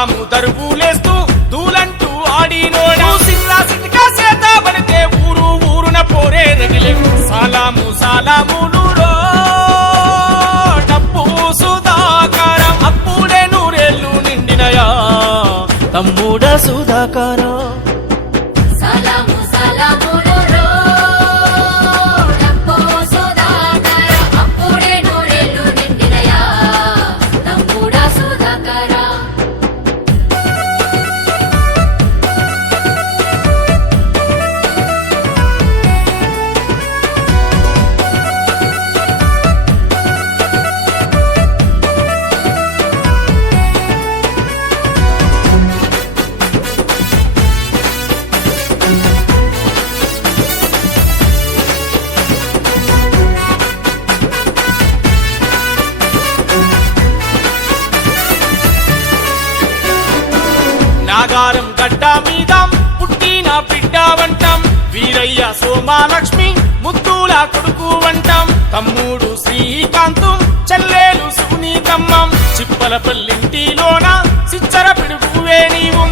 ధూమ్ధాము దరువులేస్తూ దూలంటూ ఆడినోడు సిర్రా సిటికా సేత పడితే ఊరు ఊరున పోరే రగిలే సాలాము సాలాములు డప్పు సుధాకరం అప్పుడే నూరేళ్ళు నిండినయా తమ్ముడ సుధాకరం సలాము సలాములు డప్పు సుధాకర అప్పుడే నూరేళ్ళు నిండినయా తమ్ముడ సుధాకర నాగారం గడ్డ మీద పుట్టిన బిడ్డ వంటాం వీరయ్య సోమాలక్ష్మి ముద్దుల కొడుకు వంటాం తమ్ముడు శ్రీకాంతం చెల్లేలు సునీతమ్మం చిప్పల పల్లింటిలోన సిచ్చర పిడుగువే నీవు